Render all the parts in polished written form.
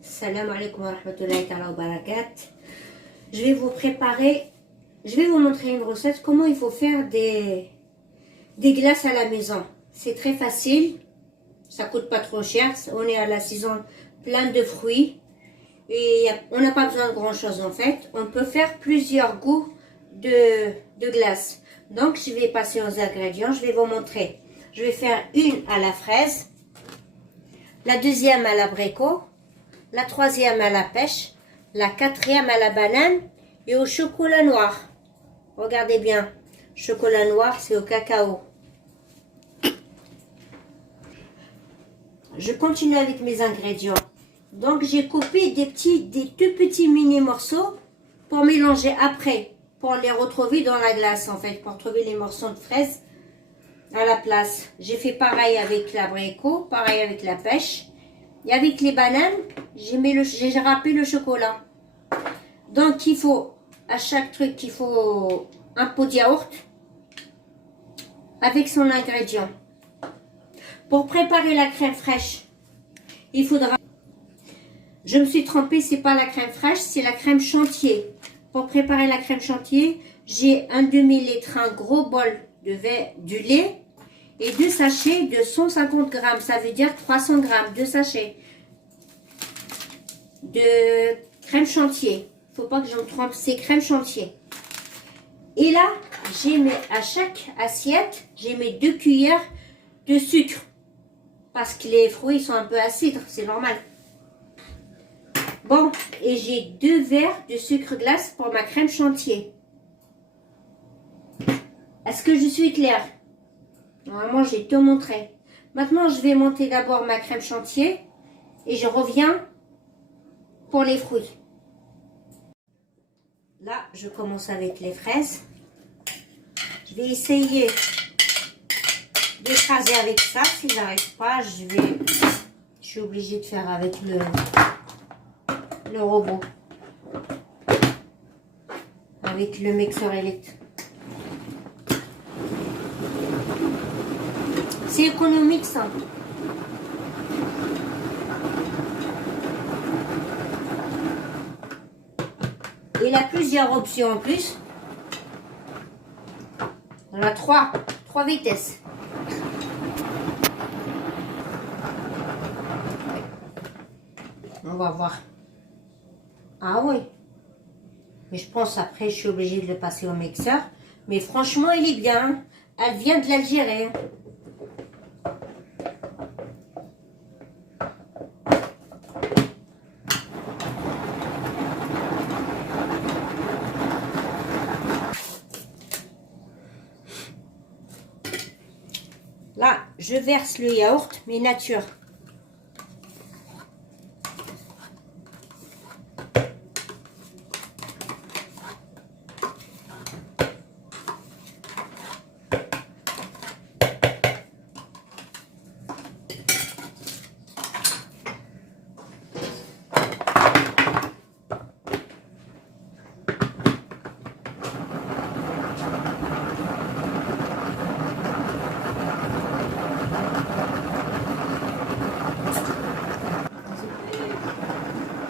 Salam alaikum wa rahmatullahi wa barakatuh. Je vais vous montrer une recette comment il faut faire des glaces à la maison. C'est très facile, ça coûte pas trop cher. On est à la saison pleine de fruits et on n'a pas besoin de grand chose en fait. On peut faire plusieurs goûts de glace. Donc je vais passer aux ingrédients, je vais vous montrer. Je vais faire une à la fraise, la deuxième à l'abricot, la troisième à la pêche, la quatrième à la banane et au chocolat noir. Regardez bien, chocolat noir c'est au cacao. Je continue avec mes ingrédients. Donc j'ai coupé des tout petits mini morceaux pour mélanger après, pour les retrouver dans la glace en fait, pour trouver les morceaux de fraises à la place. J'ai fait pareil avec l'abricot, pareil avec la pêche. Et avec les bananes, j'ai râpé le chocolat. Donc il faut, à chaque truc, il faut un pot de yaourt avec son ingrédient. Pour préparer la crème fraîche, il faudra... Je me suis trompée, c'est pas la crème fraîche, c'est la crème chantier. Pour préparer la crème chantier, j'ai un demi-litre, un gros bol du lait et 2 sachets de 150 grammes, ça veut dire 300 grammes, 2 sachets de crème chantier. Faut pas que je me trompe, c'est crème chantier. Et là, à chaque assiette, j'ai mes 2 cuillères de sucre. Parce que les fruits sont un peu acides, c'est normal. Bon, et j'ai 2 verres de sucre glace pour ma crème chantier. Est-ce que je suis claire? Normalement, j'ai tout montré. Maintenant, je vais monter d'abord ma crème chantier et je reviens pour les fruits. Là, je commence avec les fraises. Je vais essayer d'écraser avec ça. Si j'arrive pas, je suis obligée de faire avec le robot. Avec le mixeur électrique. C'est économique ça. Il a plusieurs options en plus. On a 3 vitesses. On va voir. Ah oui. Mais je pense après je suis obligée de le passer au mixeur. Mais franchement il est bien. Elle vient de l'Algérie. Là, je verse le yaourt, mais nature.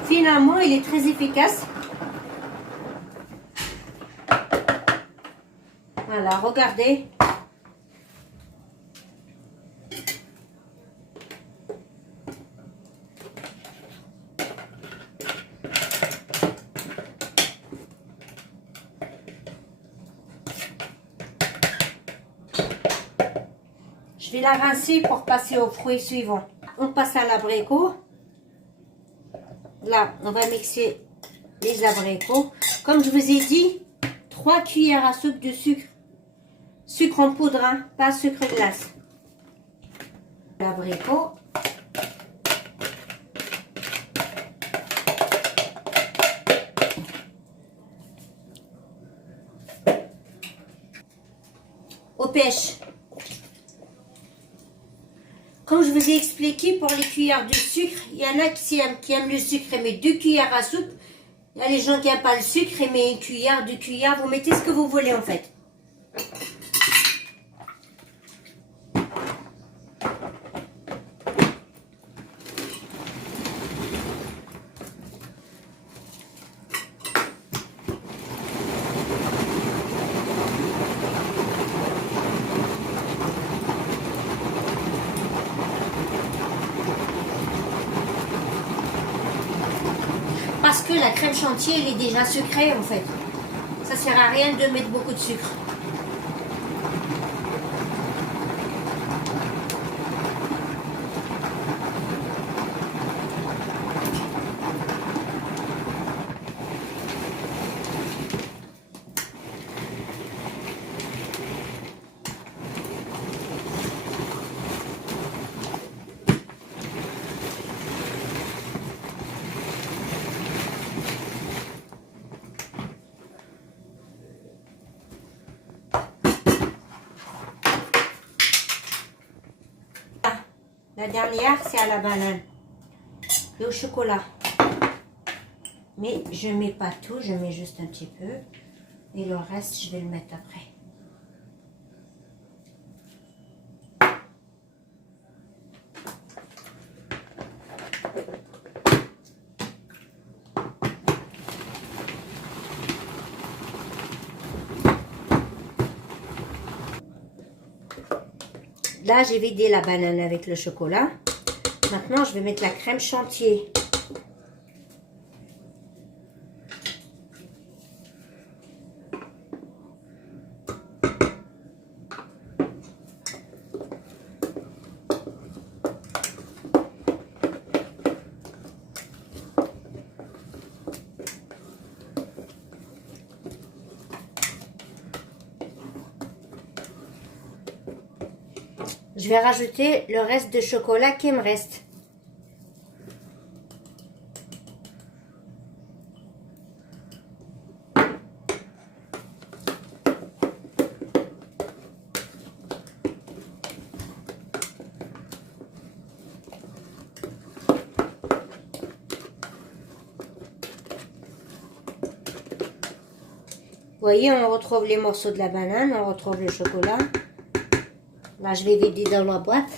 Finalement, il est très efficace. Voilà, regardez. Je vais la rincer pour passer aux fruits suivants. On passe à l'abricot. Là, on va mixer les abricots. Comme je vous ai dit, 3 cuillères à soupe de sucre. Sucre en poudre, hein, pas sucre glace. L'abricot. Aux pêches. Comme je vous ai expliqué, pour les cuillères de sucre, il y en a qui aiment le sucre et mettent 2 cuillères à soupe. Il y a les gens qui n'aiment pas le sucre et mettent 1 cuillère, 2 cuillères. Vous mettez ce que vous voulez en fait. parce que la crème chantilly, elle est déjà sucrée en fait. Ça sert à rien de mettre beaucoup de sucre. La dernière, c'est à la banane et au chocolat. Mais je ne mets pas tout, je mets juste un petit peu. Et le reste, je vais le mettre après. Là, j'ai vidé la banane avec le chocolat. Maintenant, je vais mettre la crème chantilly. Je vais rajouter le reste de chocolat qui me reste. Vous voyez, on retrouve les morceaux de la banane, on retrouve le chocolat. Là, je vais vider dans la boîte.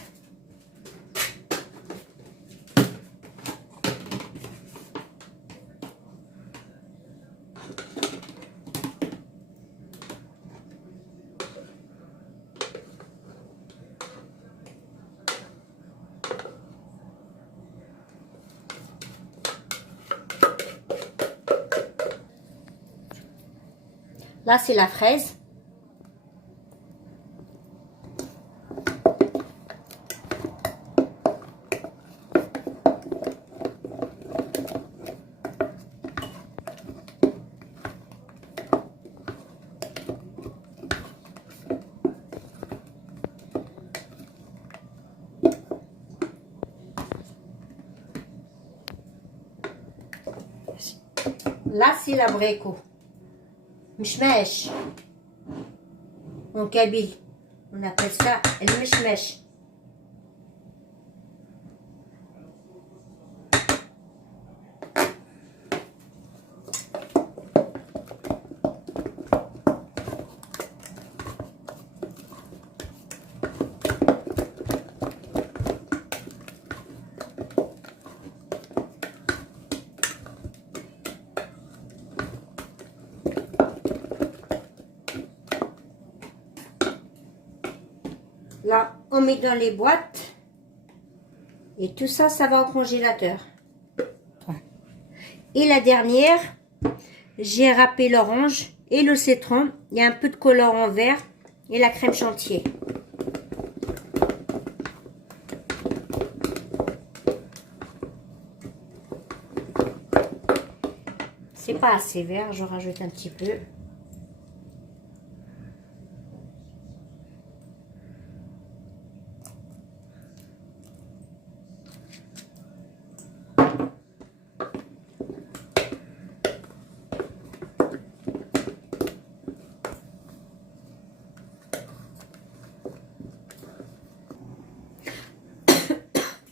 Là, c'est la fraise. Là, c'est l'abricot. Mishmash. En kabyle, on appelle ça le mishmash. Là, on met dans les boîtes. Et tout ça, ça va au congélateur. Et la dernière, j'ai râpé l'orange et le citron. Il y a un peu de colorant vert et la crème chantilly. C'est pas assez vert, je rajoute un petit peu.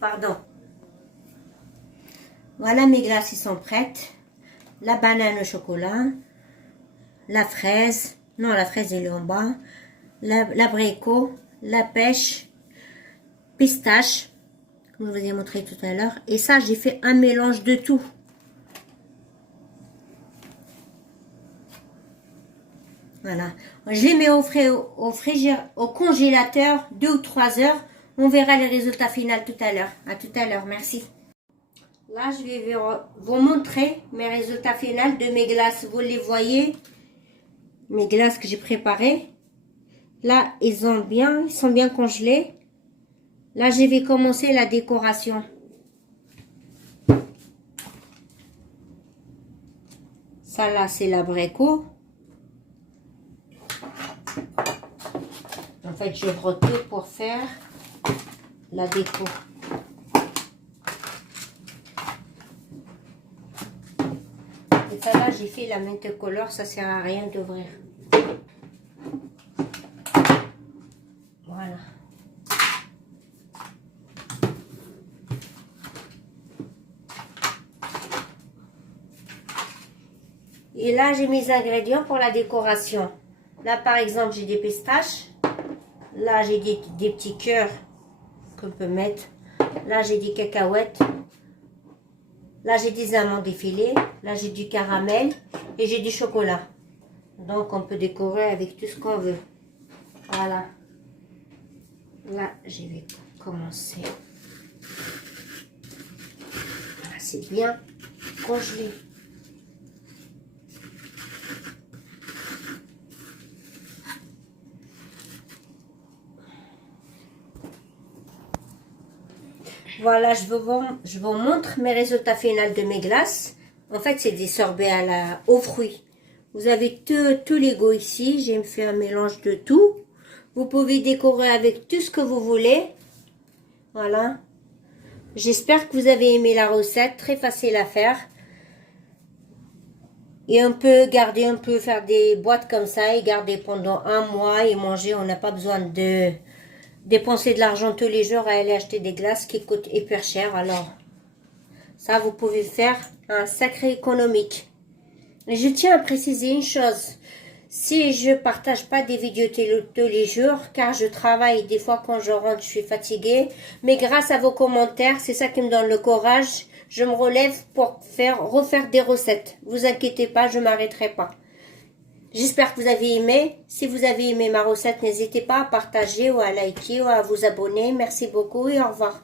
Pardon. Voilà, mes glaces, ils sont prêtes. La banane au chocolat, la fraise, non, la fraise elle est en bas, l'abricot, la pêche, pistache, comme je vous ai montré tout à l'heure. Et ça, j'ai fait un mélange de tout. Voilà. Je les mets au congélateur 2 ou 3 heures. On verra les résultats finaux tout à l'heure. À tout à l'heure. Merci. Là, je vais vous montrer mes résultats finaux de mes glaces. Vous les voyez, mes glaces que j'ai préparées. Là, ils sont bien congelés. Là, je vais commencer la décoration. Ça, là, c'est l'abricot. En fait, je frotte tout pour faire la déco. Et ça, là, j'ai fait la menthe color. Ça sert à rien d'ouvrir. Voilà. Et là, j'ai mes ingrédients pour la décoration. Là, par exemple, j'ai des pistaches. Là, j'ai des petits cœurs qu'on peut mettre. Là, j'ai des cacahuètes. Là, j'ai des amandes effilées. Là, j'ai du caramel. Et j'ai du chocolat. Donc, on peut décorer avec tout ce qu'on veut. Voilà. Là, je vais commencer. C'est bien congelé. Voilà, je vous montre mes résultats finaux de mes glaces. En fait, c'est des sorbets aux fruits. Vous avez tous les goûts ici. J'ai fait un mélange de tout. Vous pouvez décorer avec tout ce que vous voulez. Voilà. J'espère que vous avez aimé la recette. Très facile à faire. Et on peut faire des boîtes comme ça et garder pendant un mois et manger. On n'a pas besoin de dépenser de l'argent tous les jours à aller acheter des glaces qui coûtent hyper cher. Alors, ça, vous pouvez faire un sacré économique. Et je tiens à préciser une chose. Si je partage pas des vidéos tous les jours, car je travaille, des fois quand je rentre, je suis fatiguée. Mais grâce à vos commentaires, c'est ça qui me donne le courage. Je me relève pour refaire des recettes. Vous inquiétez pas, je m'arrêterai pas. J'espère que vous avez aimé. Si vous avez aimé ma recette, n'hésitez pas à partager ou à liker ou à vous abonner. Merci beaucoup et au revoir.